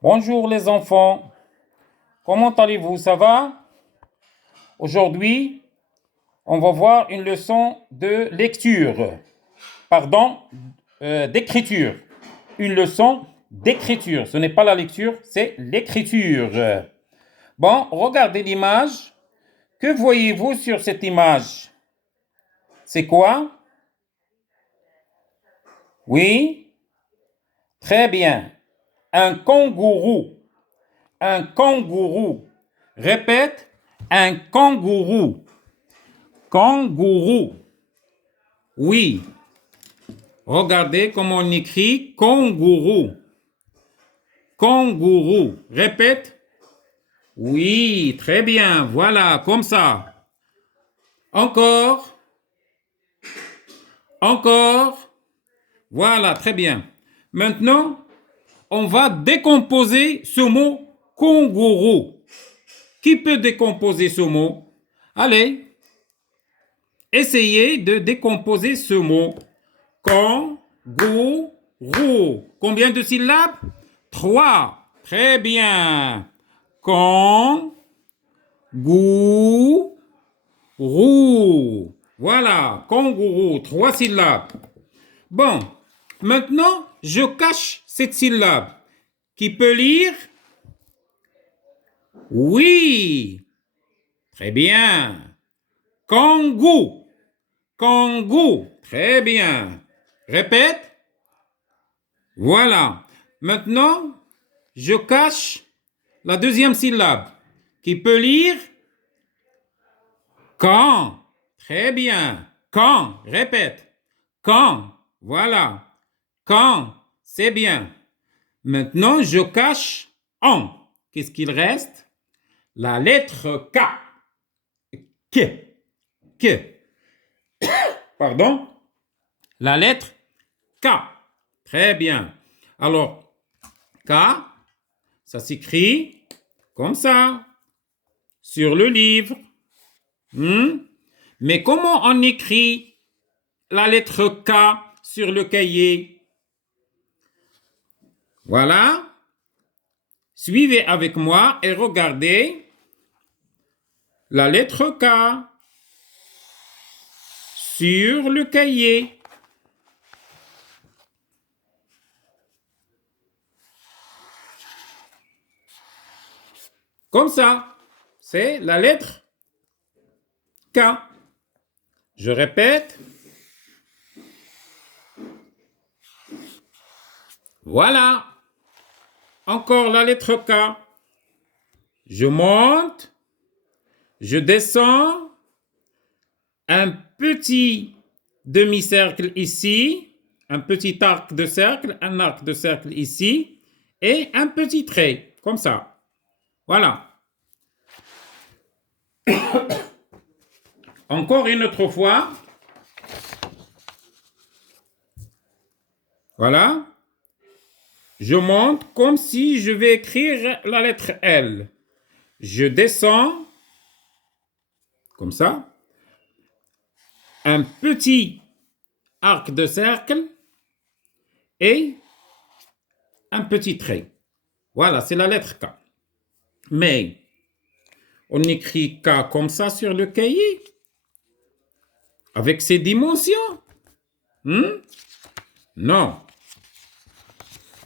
Bonjour les enfants, comment allez-vous? Ça va? Aujourd'hui, on va voir une leçon de lecture, pardon, d'écriture. Une leçon d'écriture. Ce n'est pas la lecture, c'est l'écriture. Bon, regardez l'image. Que voyez-vous sur cette image? C'est quoi? Oui, très bien. Un kangourou. Un kangourou. Répète, un kangourou. Kangourou. Oui. Regardez comment on écrit kangourou. Kangourou. Répète. Oui, très bien. Voilà, comme ça. Encore. Encore. Voilà, très bien. Maintenant, on va décomposer ce mot kangourou. Qui peut décomposer ce mot? Allez, essayez de décomposer ce mot. Kangourou. Combien de syllabes? 3. Très bien. Kangourou. Voilà, kangourou, 3 syllabes. Bon, maintenant, je cache cette syllabe. Qui peut lire? Oui. Très bien. Kangou. Kangou. Très bien. Répète. Voilà. Maintenant, je cache la deuxième syllabe. Qui peut lire? Quand. Très bien. Quand. Répète. Quand. Voilà. Quand. C'est bien. Maintenant, je cache en. Qu'est-ce qu'il reste? La lettre K. Que. Pardon? La lettre K. Très bien. Alors, K, ça s'écrit comme ça, sur le livre. Mais comment on écrit la lettre K sur le cahier? Voilà. Suivez avec moi et regardez la lettre K sur le cahier. Comme ça, c'est la lettre K. Je répète. Voilà. Encore la lettre K. Je monte. Je descends. Un petit demi-cercle ici. Un petit arc de cercle. Un arc de cercle ici. Et un petit trait. Comme ça. Voilà. Encore une autre fois. Voilà. Je monte comme si je vais écrire la lettre L. Je descends. Comme ça. Un petit arc de cercle. Et un petit trait. Voilà, c'est la lettre K. Mais on écrit K comme ça sur le cahier. Avec ses dimensions. Non.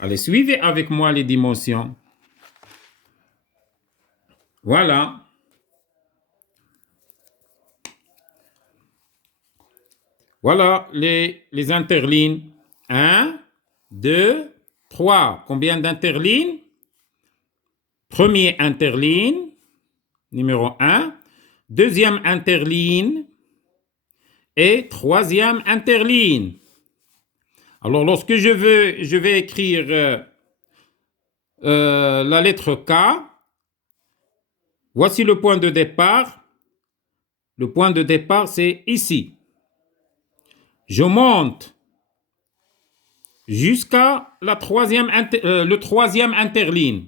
Allez, suivez avec moi les dimensions. Voilà. Voilà les interlignes. 1, 2, 3. Combien d'interlignes? Premier interligne, numéro 1. Deuxième interligne. Et troisième interligne. Alors, lorsque je vais écrire la lettre K, voici le point de départ. Le point de départ, c'est ici. Je monte jusqu'à le troisième interligne.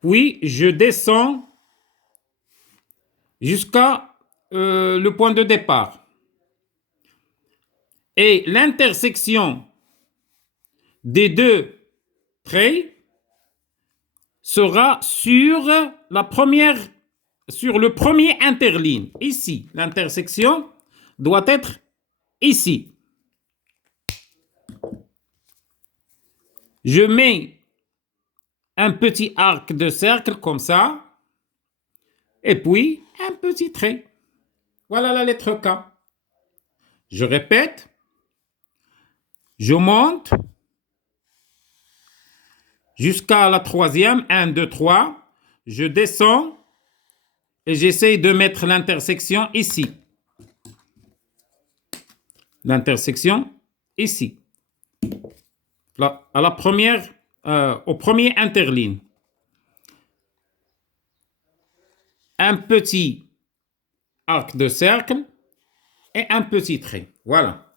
Puis, je descends jusqu'à le point de départ. Et l'intersection des deux traits, sera sur le premier interligne. Ici, l'intersection doit être ici. Je mets un petit arc de cercle comme ça, et puis un petit trait. Voilà la lettre K. Je répète, je monte jusqu'à la troisième, 1, 2, 3. Je descends et j'essaye de mettre l'intersection ici. L'intersection ici. Là, à la première, au premier interligne. Un petit arc de cercle et un petit trait. Voilà.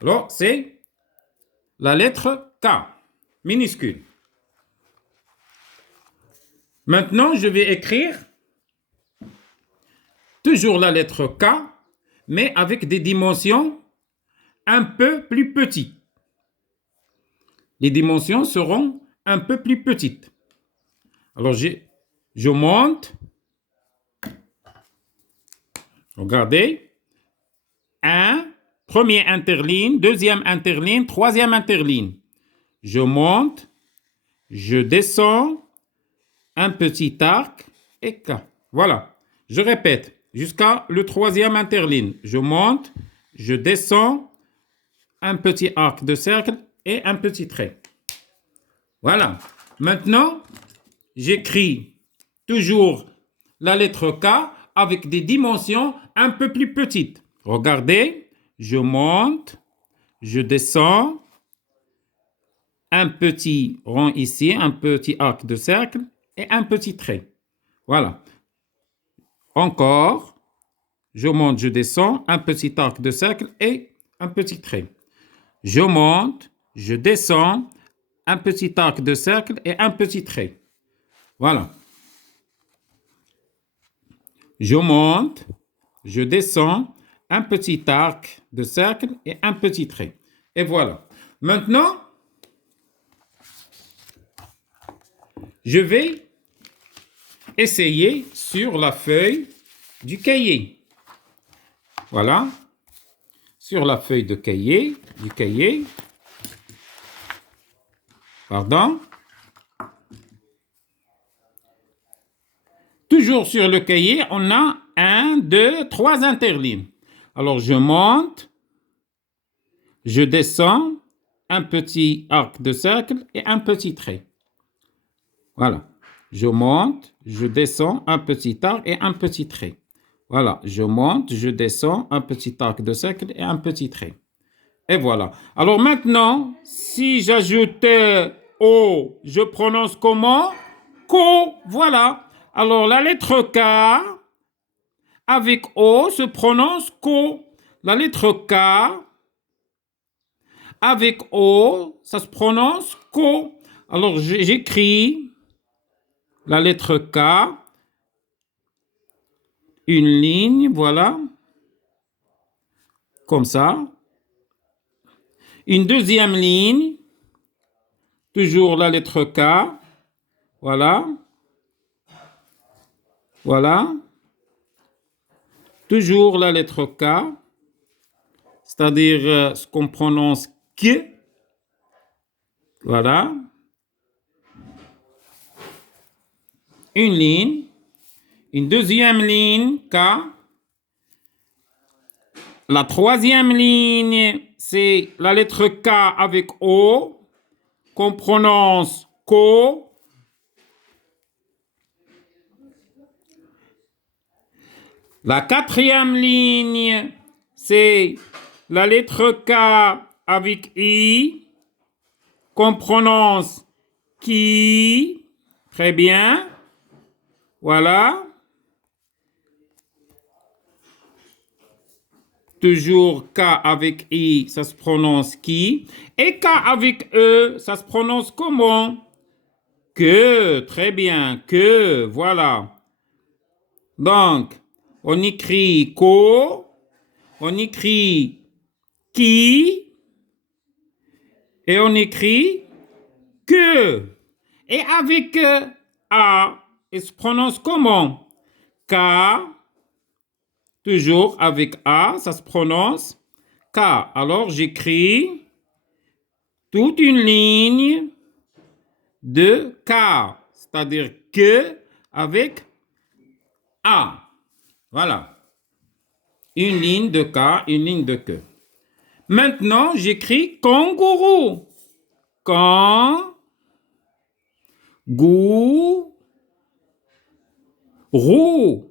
Alors, c'est la lettre K, minuscule. Maintenant, je vais écrire toujours la lettre K, mais avec des dimensions un peu plus petites. Les dimensions seront un peu plus petites. Alors, je monte. Regardez. 1, premier interligne, deuxième interligne, troisième interligne. Je monte, je descends, un petit arc et K. Voilà. Je répète jusqu'à le troisième interligne. Je monte, je descends, un petit arc de cercle et un petit trait. Voilà. Maintenant, j'écris toujours la lettre K avec des dimensions un peu plus petites. Regardez, je monte, je descends, un petit rond ici, un petit arc de cercle et un petit trait. Voilà. Encore, je monte, je descends, un petit arc de cercle et un petit trait. Je monte, je descends, un petit arc de cercle et un petit trait. Voilà. Je monte, je descends, un petit arc de cercle et un petit trait. Et voilà. Maintenant, je vais essayer sur la feuille du cahier. Voilà. Sur la feuille du cahier. Pardon. Toujours sur le cahier, on a 1, 2, 3 interlignes. Alors, je monte, je descends, un petit arc de cercle et un petit trait. Voilà. Je monte, je descends, un petit arc et un petit trait. Voilà. Je monte, je descends, un petit arc de cercle et un petit trait. Et voilà. Alors maintenant, si j'ajoute O, je prononce comment? Ko. Voilà. Alors la lettre K avec O se prononce Ko. La lettre K avec O, ça se prononce Ko. Alors j'écris la lettre K, une ligne, voilà, comme ça. Une deuxième ligne, toujours la lettre K, voilà. Voilà. Toujours la lettre K, c'est-à-dire ce qu'on prononce K. Voilà. Une ligne. Une deuxième ligne, K. La troisième ligne, c'est la lettre K avec O, qu'on prononce Ko. La quatrième ligne, c'est la lettre K avec I, qu'on prononce Ki. Très bien. Voilà. Toujours K avec I, ça se prononce Ki. Et K avec E, ça se prononce comment? Que. Très bien. Que. Voilà. Donc, on écrit Ko, on écrit Ki, et on écrit que. Et avec A, il se prononce comment? K, toujours avec A, ça se prononce K. Alors j'écris toute une ligne de K, c'est-à-dire que avec A. Voilà. Une ligne de K, une ligne de que. Maintenant, j'écris kangourou. Kan, gou, roux.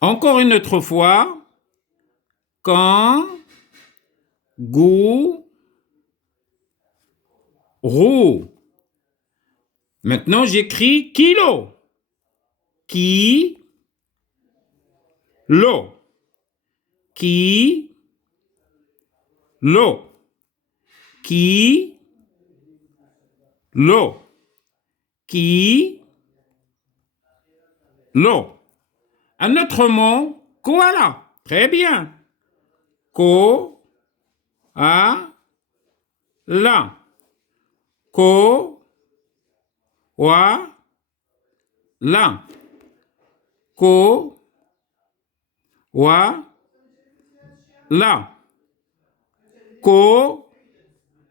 Encore une autre fois. Kan, gou, roux. Maintenant, j'écris kilo. Ki, lo. Ki, lo. Ki, lo. Ki, lo. Un autre mot, koala. Très bien. Ko, a, la. Ko, wa, la. Ko, wa, la. Ko,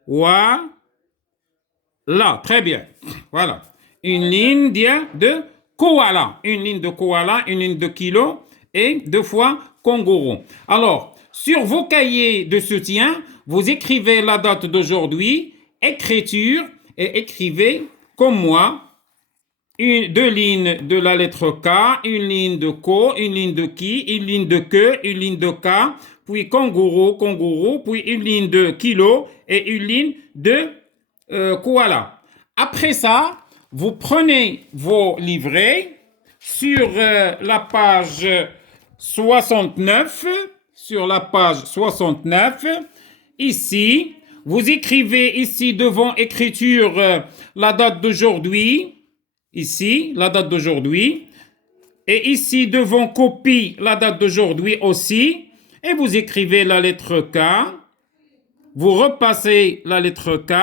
wa, la. Très bien. Voilà. Une ligne de koala. Une ligne de koala, une ligne de kilo et deux fois kangourou. Alors, sur vos cahiers de soutien, vous écrivez la date d'aujourd'hui, écriture, et écrivez comme moi, deux lignes de la lettre K, une ligne de ko, une ligne de ki, une ligne de que, une ligne de K, puis kangourou, kangourou, puis une ligne de kilo et une ligne de koala. Après ça, vous prenez vos livrets sur la page 69, sur la page 69, ici, vous écrivez ici devant écriture la date d'aujourd'hui, ici, la date d'aujourd'hui, et ici devant copie la date d'aujourd'hui aussi, et vous écrivez la lettre K, vous repassez la lettre K,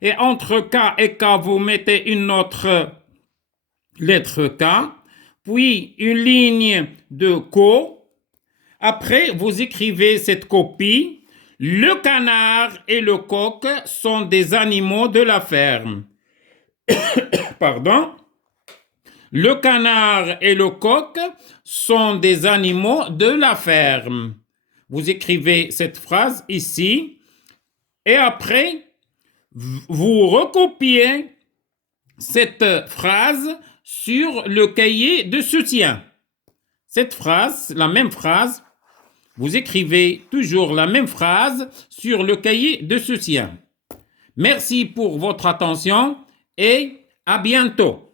et entre K et K, vous mettez une autre lettre K, puis une ligne de ko. Après, vous écrivez cette copie. Le canard et le coq sont des animaux de la ferme. Pardon. Le canard et le coq sont des animaux de la ferme. Vous écrivez cette phrase ici. Et après, vous recopiez cette phrase sur le cahier de soutien. Cette phrase, la même phrase, vous écrivez toujours la même phrase sur le cahier de soutien. Merci pour votre attention et à bientôt.